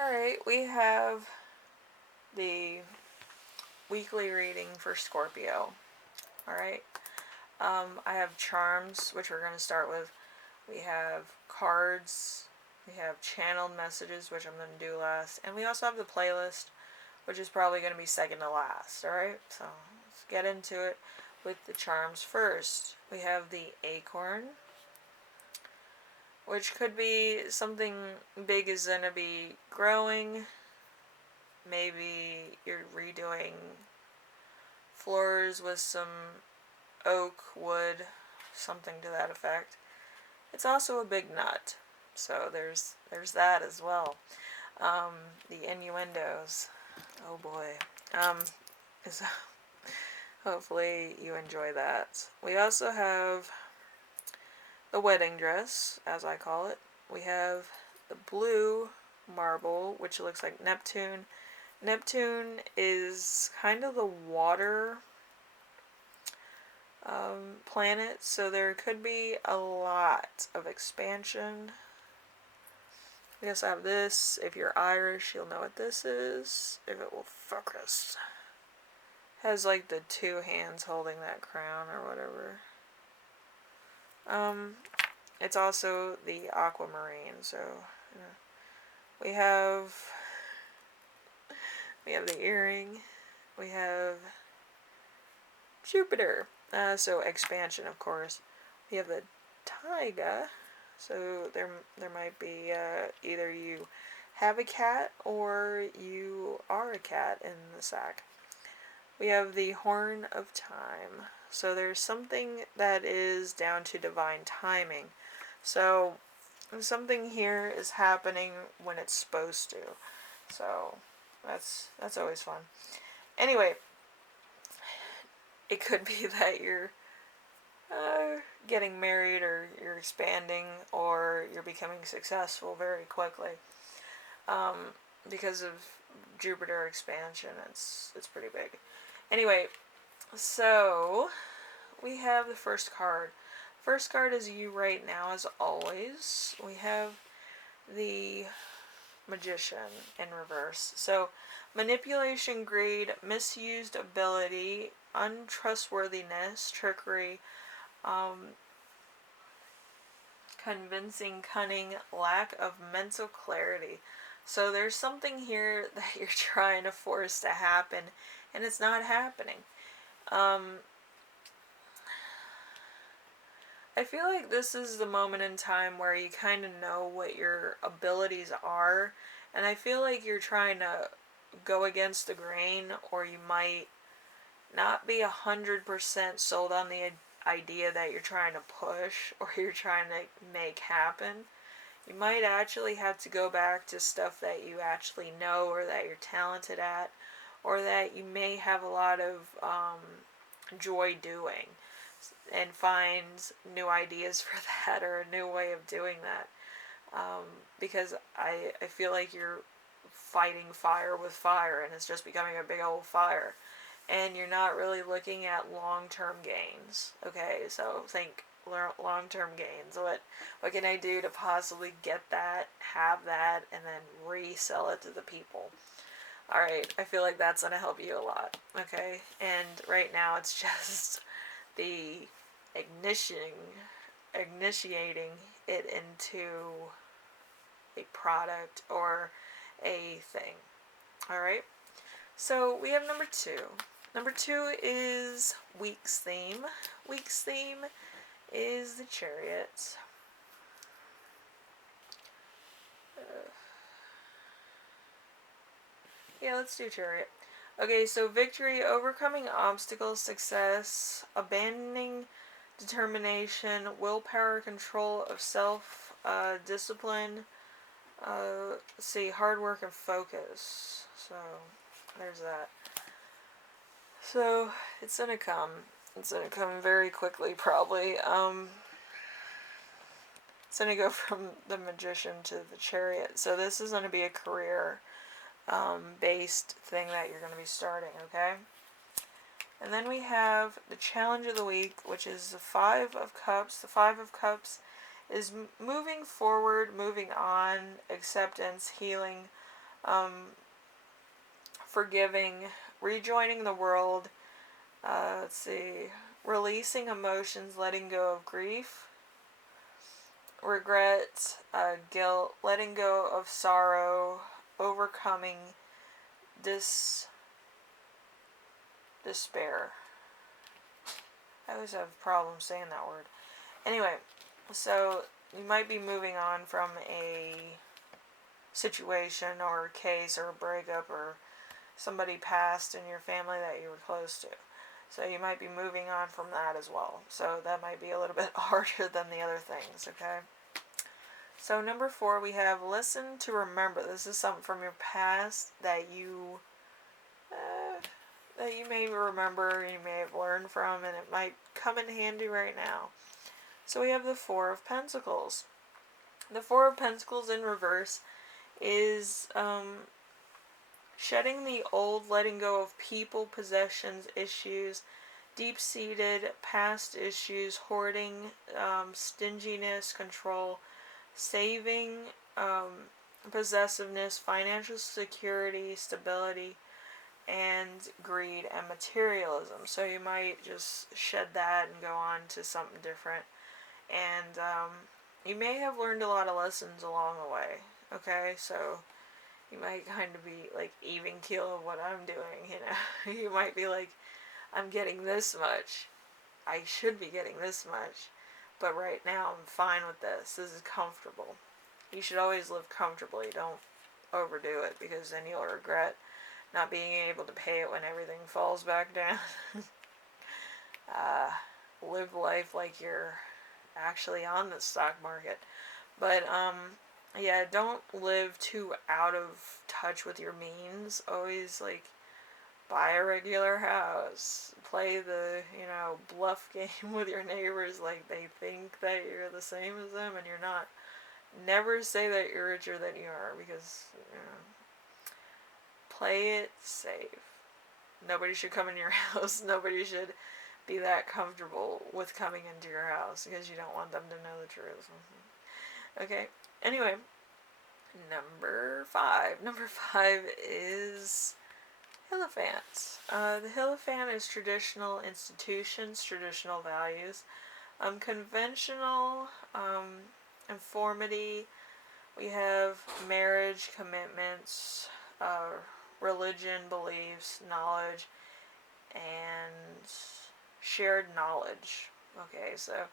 Alright, we have the weekly reading for Scorpio. Alright, I have charms, which we're going to start with. We have cards, we have channeled messages, which I'm going to do last, and we also have the playlist, which is probably going to be second to last. Alright, so let's get into it with the charms first. We have the acorn, which could be something big is going to be growing. Maybe you're redoing floors with some oak, wood, something to that effect. It's also a big nut, so there's that as well. The innuendos. Oh boy. Is hopefully you enjoy that. We also have the wedding dress, as I call it. We have the blue marble, which looks like Neptune. Neptune is kind of the water planet, so there could be a lot of expansion. I guess I have this. If you're Irish, you'll know what this is. If it will focus. Has like the two hands holding that crown or whatever. It's also the aquamarine, so you know. We have the earring. We have Jupiter. So expansion, of course. We have the taiga. So there might be either you have a cat or you are a cat in the sack. We have the horn of time. So there's something that is down to divine timing. So something here is happening when it's supposed to. So that's always fun. Anyway, it could be that you're getting married, or you're expanding, or you're becoming successful very quickly. Because of Jupiter expansion, it's pretty big. Anyway, so we have the first card. First card is you right now, as always. We have the Magician in reverse. So manipulation, greed, misused ability, untrustworthiness, trickery, convincing, cunning, lack of mental clarity. So there's something here that you're trying to force to happen, and it's not happening. I feel like this is the moment in time where you kind of know what your abilities are, and I feel like you're trying to go against the grain, or you might not be 100% sold on the idea that you're trying to push or you're trying to make happen. You might actually have to go back to stuff that you actually know, or that you're talented at, or that you may have a lot of joy doing, and find new ideas for that, or a new way of doing that. Because I feel like you're fighting fire with fire, and it's just becoming a big old fire. And you're not really looking at long-term gains. Okay, so think long-term gains. What can I do to possibly get that, have that, and then resell it to the people? Alright, I feel like that's going to help you a lot. Okay, and right now it's just the initiating it into a product or a thing. Alright, so we have number 2. Number 2 is week's theme. Week's theme is the Chariot. Yeah, let's do Chariot. Okay, so victory, overcoming obstacles, success, abandoning determination, willpower, control of self, discipline, let's see, hard work and focus. So there's that. So it's gonna come. It's gonna come very quickly, probably. It's gonna go from the Magician to the Chariot. So this is gonna be a career based thing that you're gonna be starting, okay? And then we have the challenge of the week, which is the 5 of Cups. The 5 of Cups is moving forward, moving on, acceptance, healing, Forgiving, rejoining the world, let's see, releasing emotions, letting go of grief, regret, guilt, letting go of sorrow, overcoming despair. I always have problems saying that word. Anyway, so you might be moving on from a situation or a case or a breakup or somebody passed in your family that you were close to. So you might be moving on from that as well. So that might be a little bit harder than the other things, okay? So number 4, we have listen to remember. This is something from your past that you may remember, you may have learned from, and it might come in handy right now. So we have the 4 of Pentacles. The 4 of Pentacles in reverse is shedding the old, letting go of people, possessions, issues, deep-seated past issues, hoarding, stinginess, control, saving, possessiveness, financial security, stability, and greed and materialism. So you might just shed that and go on to something different. And you may have learned a lot of lessons along the way. Okay, so you might kind of be like even keel of what I'm doing, you know. You might be like, I'm getting this much. I should be getting this much. But right now I'm fine with this. This is comfortable. You should always live comfortably. Don't overdo it, because then you'll regret not being able to pay it when everything falls back down. Live life like you're actually on the stock market. But yeah, don't live too out of touch with your means. Always like buy a regular house, play the, bluff game with your neighbors like they think that you're the same as them and you're not. Never say that you're richer than you are, because play it safe. Nobody should come in your house. Nobody should be that comfortable with coming into your house, because you don't want them to know the truth. Okay, anyway, number 5. Number 5 is Hierophant. The Hierophant is traditional institutions, traditional values, conventional, informity. We have marriage, commitments, religion, beliefs, knowledge, and shared knowledge. Okay, so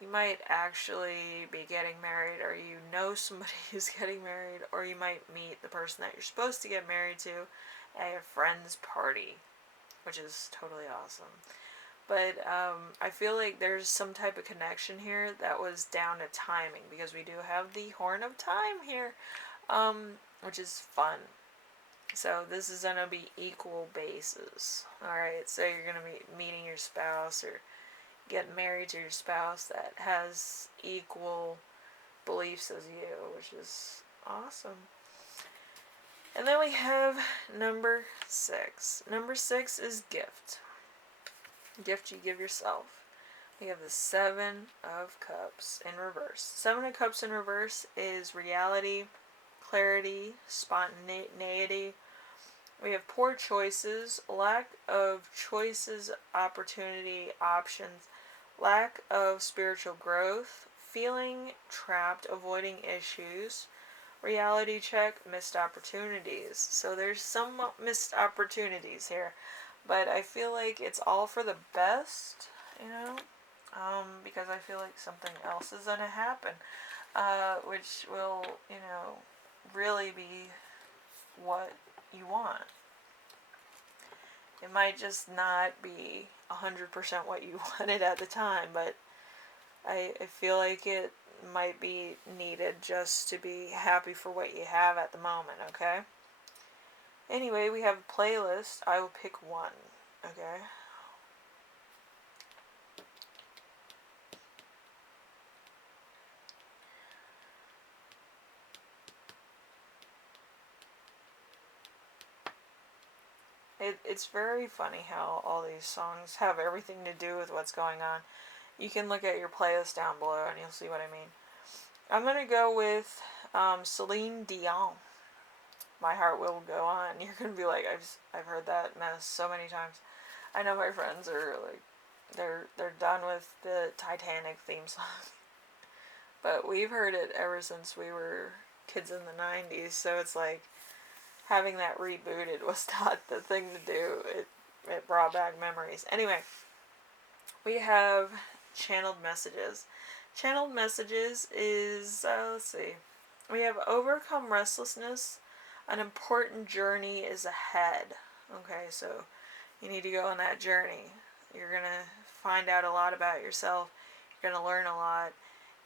you might actually be getting married, or you know somebody who's getting married, or you might meet the person that you're supposed to get married to at a friend's party, which is totally awesome. But I feel like there's some type of connection here that was down to timing, because we do have the Horn of Time here, which is fun. So this is going to be equal bases. Alright, so you're going to be meeting your spouse or getting married to your spouse that has equal beliefs as you, which is awesome. And then we have number 6. Number 6 is gift. Gift you give yourself. We have the 7 of Cups in reverse. 7 of Cups in reverse is reality, clarity, spontaneity. We have poor choices, lack of choices, opportunity, options, lack of spiritual growth, feeling trapped, avoiding issues, reality check, missed opportunities. So there's some missed opportunities here, but I feel like it's all for the best, because I feel like something else is going to happen, which will, really be what you want. It might just not be 100% what you wanted at the time, but I feel like it might be needed just to be happy for what you have at the moment, okay? Anyway, we have a playlist. I will pick one, okay? It's very funny how all these songs have everything to do with what's going on. You can look at your playlist down below and you'll see what I mean. I'm going to go with Céline Dion. my heart will go on. You're gonna be like, I've heard that mess so many times. I know my friends are like, they're done with the Titanic theme song, but we've heard it ever since we were kids in the 90s. So it's like having that rebooted was not the thing to do. It brought back memories. Anyway, we have channeled messages. Channeled messages is, let's see. We have overcome restlessness. An important journey is ahead. Okay, so you need to go on that journey. You're going to find out a lot about yourself. You're going to learn a lot.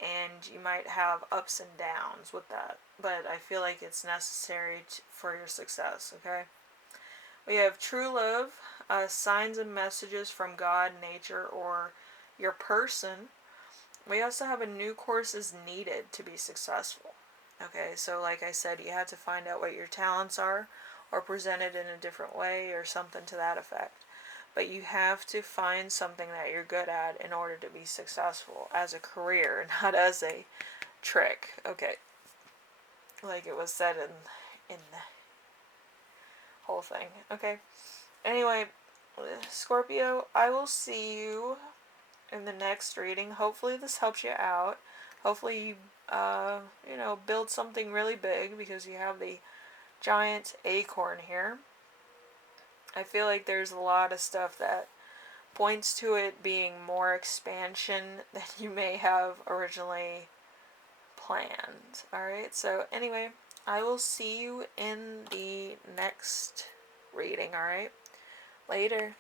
And you might have ups and downs with that. But I feel like it's necessary for your success, okay? We have true love, signs and messages from God, nature, or your person. We also have a new course is needed to be successful. Okay, so like I said, you have to find out what your talents are or present it in a different way or something to that effect. But you have to find something that you're good at in order to be successful as a career, not as a trick. Okay, like it was said in the whole thing. Okay, anyway, Scorpio, I will see you in the next reading. Hopefully this helps you out. Hopefully you build something really big, because you have the giant acorn here. I feel like there's a lot of stuff that points to it being more expansion than you may have originally planned. Alright, so anyway, I will see you in the next reading, alright? Later.